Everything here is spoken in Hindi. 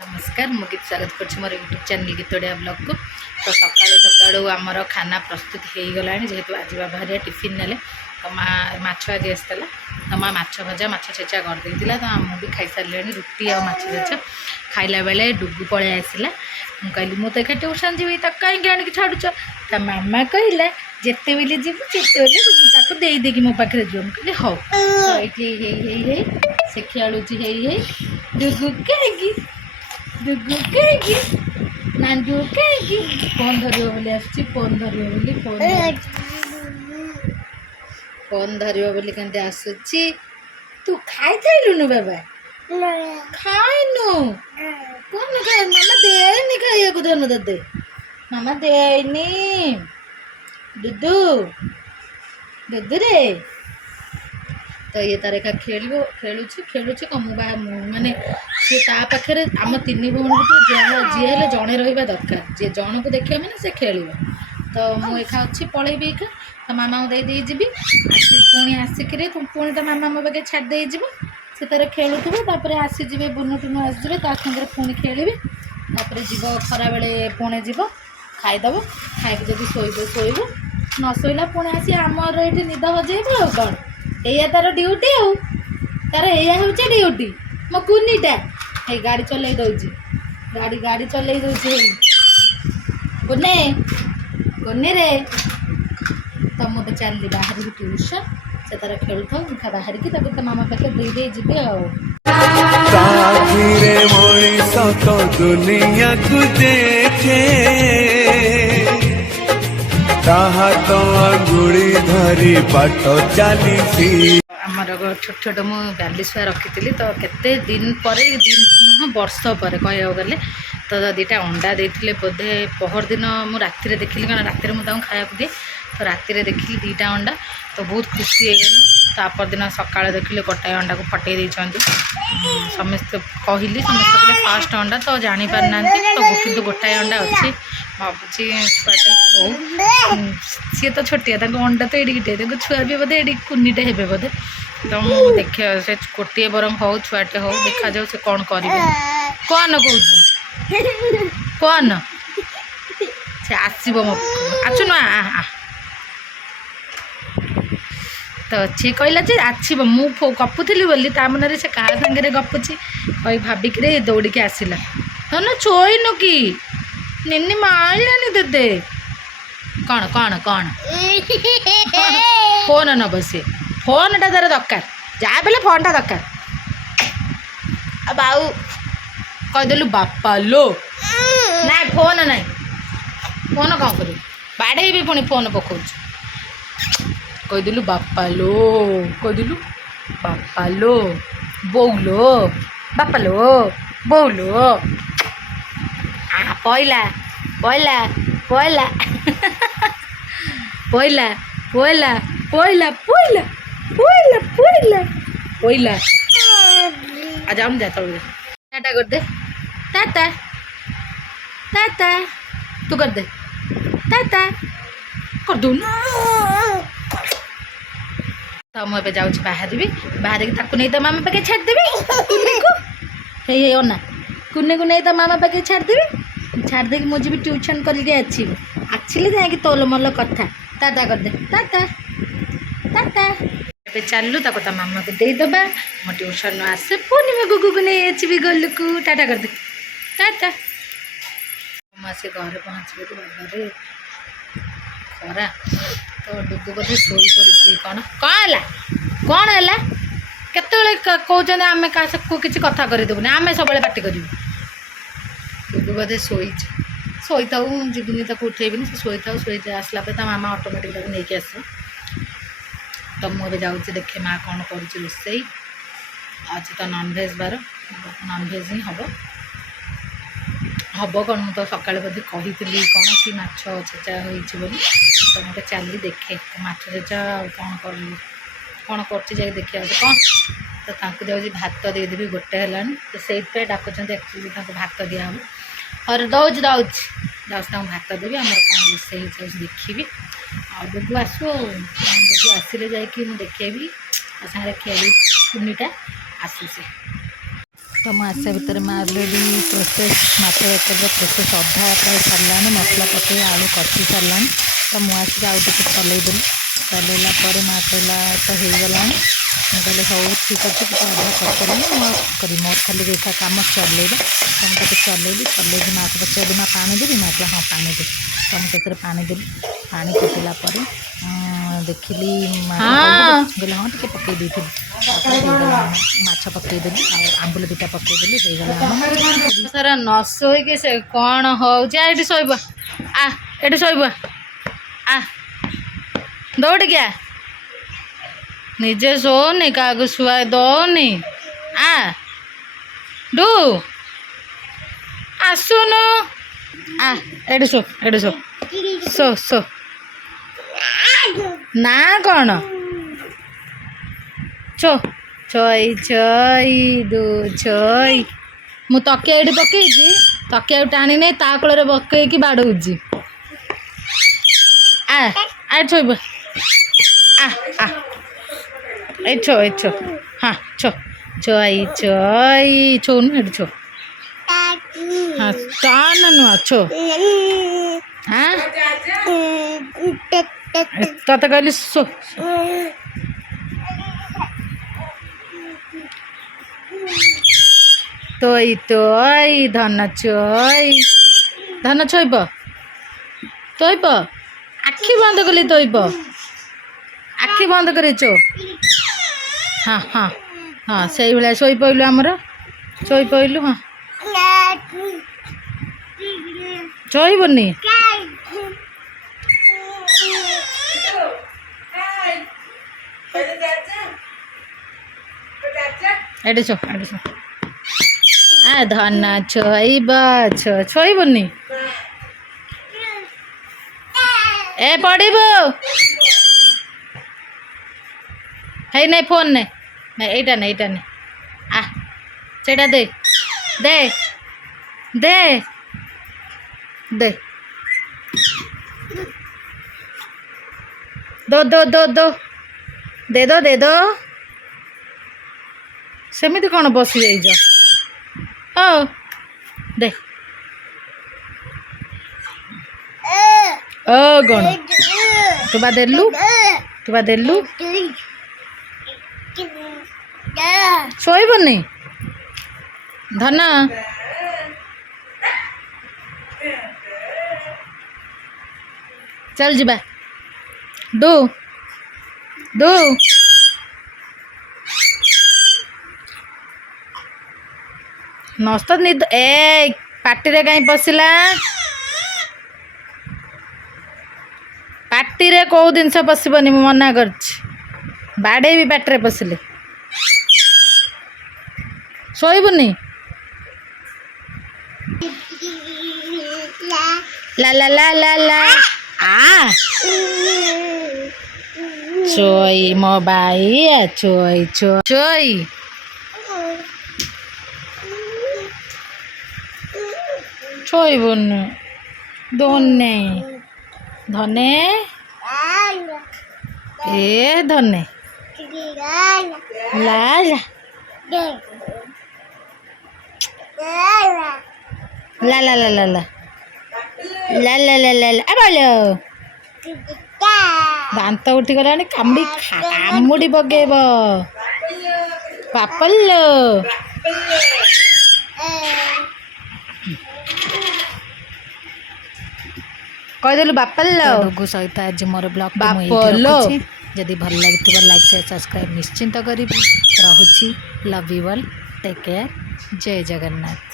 नमस्कार मु गीत स्वागत कर यूट्यूब चैनल गीतड़िया ब्लॉग को। तो सकाळु सकाळु आमर खाना प्रस्तुत हो गला जेहेतु आज बाबा टिफिन ने तो माछ आज आसला तो माँ माछ भजा माछ छेचा करदे तो मुझे खाई सारे रुटी आ माछ छेचा खाइला बेले डुगु पलि आसला कहली मुझे तो ट्यूशन जी तो कहीं आणिक छाड़ुच तो मामा कहला जिते बेले जीव जिते बेले मो पाखे जीव मुझे हाँ तो ये से खेलुची डुगु कहीं डुगु कहीं नांडू कहीं फोन धर बोली आसुची फोन धर बोली फोन धर बोली कहते आसुची तू खाई थैलुनु बाबा खाइनु कौन खाए मामा देनी खाइया को धन दे मामा देनी दुदू दुदू रे तो ये तार एका खेलुची माने सी पाखे आम तीन भौणी जी हेल्ले जड़े रहा दरकार जी जन को देखिए मैंने से खेल तो मुझे अच्छी पलैबी एका तो मामा को जी पुणी आसिक पुणी तो मामा मो पाखे छाड़दे से तार खेलुवे आसीजे बुनु टुनु आसवे सागर पुणी खेलिए जीव खरा बेले पुणे जीव खाईदेव खाई जब शोब न शोला पुणी आसी आमर ये निद हजेब आ कौन या तार ड्यूटी तार या हूँ ड्यूटी मो कुनीटा हे गाड़ी चल दौची गाड़ी गाड़ी चल दौची कुने कुने रे तो मुझे चलली बाहर की ट्यूशन से तार खेलु था मुखा बाहर की तो मामा पाखे दे जी दुनिया को देखे तो अंगुड़ी धरी बाट चली आमर छोट छोट मुझे बालीशुआ रखी तो केते दिन पर दिन नुह वर्ष पर कह गले तो दीटा अंडा देते बोधे पहर दिन मुझे राति देखिली कारण राति मुझे खाया दिए तो राति देखिली दीटा अंडा तो बहुत खुशी हो गली तापर दिन सका देखिले गोटाए अंडा को फटे समस्ते कहली समस्त कहले फास्ट अंडा तो जापार ना तो कि गोटाए अंडा अच्छी भावुची छुआटे हो सी तो छोटिया अंडा तो एडिटे छुआ भी बोधे एडी कुनीटे हे बोधे तो मुझे देखे से गोटे बरम हो छुआटे हो देखा जाऊ से कौन करेंगे कौन कौन कौन से आसो मो आसु ना तो सी कहला जे आसब मु गपुली बोली ता मन से क्या सागर गपुची कही भाविक दौड़ के आसला तो ना छोईनु कि निन्नी मारलानी दे कौन कौन कौन फोन नब सी फोन टा तार दरकार जहाँ बेले फोन टा दरकार बाऊ कहीदेलु बापा लो ना फोन ना फोन कौन कर बाड़े भी पुणी फोन पकाच कहीदेलु बापा लो कहीदेलु बापा लो बोलो बापा लो बोलो पहला पहला पहला पहला पहला पहला पहला पहला पहला पहला आ जाऊँ जा तौल टाटा कर दे टाटा टाटा तू कर दे टाटा कर दू तो मुझे जाऊँ बाहर भी बाहर की ताकू नहीं तो मामा पाखे छाड़देवी कुन्नी को हे अना कुन्नी को नहीं तो मामा पाखे छाड़देवी छाड़दे मुझे भी ट्यूशन करके आछिले जाए तोल मल कथा टाटा कर दे टाटा टाटा ए चलू ताको ता मामा को देदेबा मो ट्यूशन आसे पुणी मैं गुगु को नहीं आसि गलु को टाटा कर दे टाटा मामा से घर पहुँचे तो बाबा खरा तो डुगु बोधे शोई पड़ी कौन कौन है कौन है केतले कहते आम क्या किसी कथा करदेबुनि आम सब पार्टी करूँ डुगु बोधे शोई था जीविनी तक उठेबी से शोई था शोई आसला पे मामा ऑटोमेटिक नहीं आस तो मुझे जाऊँगी देखे माँ कौन कर रोसई आज तो नॉनभेज बार नॉनभेज ही हम हम कौन मुझे सका बोधे कही कौन कि माछ छेचा हो तो मुझे चली देखे माछ छेचा कौन कौन कर देखिए कौन तो जाऊँगी भात देदेवी गोटे है तो से डाकुं एक्चुअली भात दिहब और दौच दौच दौच भात देवी आम कौन रोसई देखी आ डुगु आसो डुगु आसिले जाकि मुझे देखेबी सारे खेली कुनीटा आसू से तो ମୁଁ ଆସିବା ଭିତରେ ମାଁ ଅଲରେଡ଼ି ପ୍ରୋସେସ୍ ମାଛ ତରକାରୀର ପ୍ରୋସେସ୍ ଅଧା ପ୍ରାୟ ସାରିଲାଣି ମସଲା ପକାଇ ଆଳୁ କଷି ସାରିଲାଣି ତ ମୁଁ ଆସିକି ଆଉ ଟିକେ ଚଲେଇଦେଲି ଚଲେଇଲା ପରେ ମାଁ କହିଲା ତ ହେଇଗଲାଣି ମୁଁ କହିଲି ହଉ ଠିକ୍ ଅଛି ଟିକେ ଅଧା କରିସାରିଲିଣି ମୁଁ ଆଉ କରିବି ମୋର ଖାଲି ରେଖା କାମ ଚଲେଇବା ତ ମୁଁ ତାକୁ ଚଲେଇକି ମାଆକୁ ପଚାରିଲି ମାଁ ପାଣି ଦେବି ମାଁ କହିଲା ହଁ ପାଣି ଦେବି ତ ମୁଁ ସେଥିରେ ପାଣି ଦେଲି ପାଣି ଫୁଟିଲା ପରେ ଦେଖିଲି କହିଲେ ହଁ ଟିକେ ପକାଇ ଦେଇଥିଲି ମାଛ ପକାଇଦେଲି ଆଉ ଆମ୍ବୁଲ ଦୁଇଟା ପକାଇଦେଲି ହେଇଗଲା ସାରା ନ ଶୋଇକି ସେ କ'ଣ ହେଉଛି ଏଠି ଶୋଇବ ଆ ଏଠି ଶୋଇବ ଆ ଦୌଡ଼ିକି ଆ ନିଜେ ଶୋଉନି କାହାକୁ ଶୁଆଇ ଦଉନି ଆ ଡୁ ଆସୁନୁ ଆ ଏଠି ଶୋ ଶୋ ଶୋ ନା କ'ଣ ଛୋ ଛଇ ଛଇ ଦୁ ଛଇ ମୁଁ ତକିଆ ଏଠି ପକେଇଛି ତକିଆକୁ ଟାଣି ନେଇ ତା କୋଳରେ ପକେଇକି ବାଡ଼ଉଛି ଆ ଆ ଛୋଇବ ଆ ଆ ଏ ଛୋ ହଁ ଛୋ ଛଇ ଛଇ ଛୋଉନୁ ଏଠି ଛୋ ହଁ ଟାଣ ନୁହଁ ଛୋ ହଁ ତତେ କହିଲି ଶୋ ତୋଇ ତୋଇ ଧନ ଛୋଇବ ଆଖି ବନ୍ଦ କଲି ତୋଇବ ଆଖି ବନ୍ଦ କରି ଚୋ ହଁ ହଁ ହଁ ସେଇଭଳିଆ ଶୋଇପଇଲୁ ଆମର ଶୋଇପଇଲୁ ହଁ ଶୋଇବନି ଏଠି ଶୋ ଆ ଧନ ଛୋଇବନି ଏ ପଡ଼ିବୁ ହେଇ ନାଇଁ ଫୋନ୍ ନେ ଏଇଟା ନେ ଆ ସେଇଟା ଦେ ଦେ ଦେ ଦେ ଦେ ଦୋ ସେମିତି କ'ଣ ବସି ଯାଇଛ ହଉ ଦେ କ'ଣ ତୁ ବା ଦେଲୁ ଶୋଇବନି ଧନ ଚାଲ ଯିବା ଡୁ ନଷ୍ଟ ନିଦ ଏ ପାଟିରେ କାହିଁ ପଶିଲା ପାଟିରେ କେଉଁ ଜିନିଷ ପଶିବନି ମୁଁ ମନା କରିଛି ବାଡ଼େଇବି ପାଟିରେ ପଶିଲେ ଶୋଇବୁନି ଲା ଲା ଲା ଲା ଲା ଆ ଛୋଇ ମୋ ବାଇଆ ଛୋଇ ଛୋଇବୁନି ଧନେ ଏ ଧନେ ଲା ଦାନ୍ତ ଉଠିଗଲାଣି କାମୁଡ଼ି ପକେଇବ ପାପଲ କହିଦେଲୁ ବାପାଲ ଡୁଗୁ ସହିତ ଆଜି ମୋର ବ୍ଲଗ୍ ଯଦି ଭଲ ଲାଗୁଥିବ ଲାଇକ୍ ସେୟାର ସବସ୍କ୍ରାଇବ୍ ନିଶ୍ଚିନ୍ତ କରିବି ରହୁଛି love you all take care ଜୟ ଜଗନ୍ନାଥ।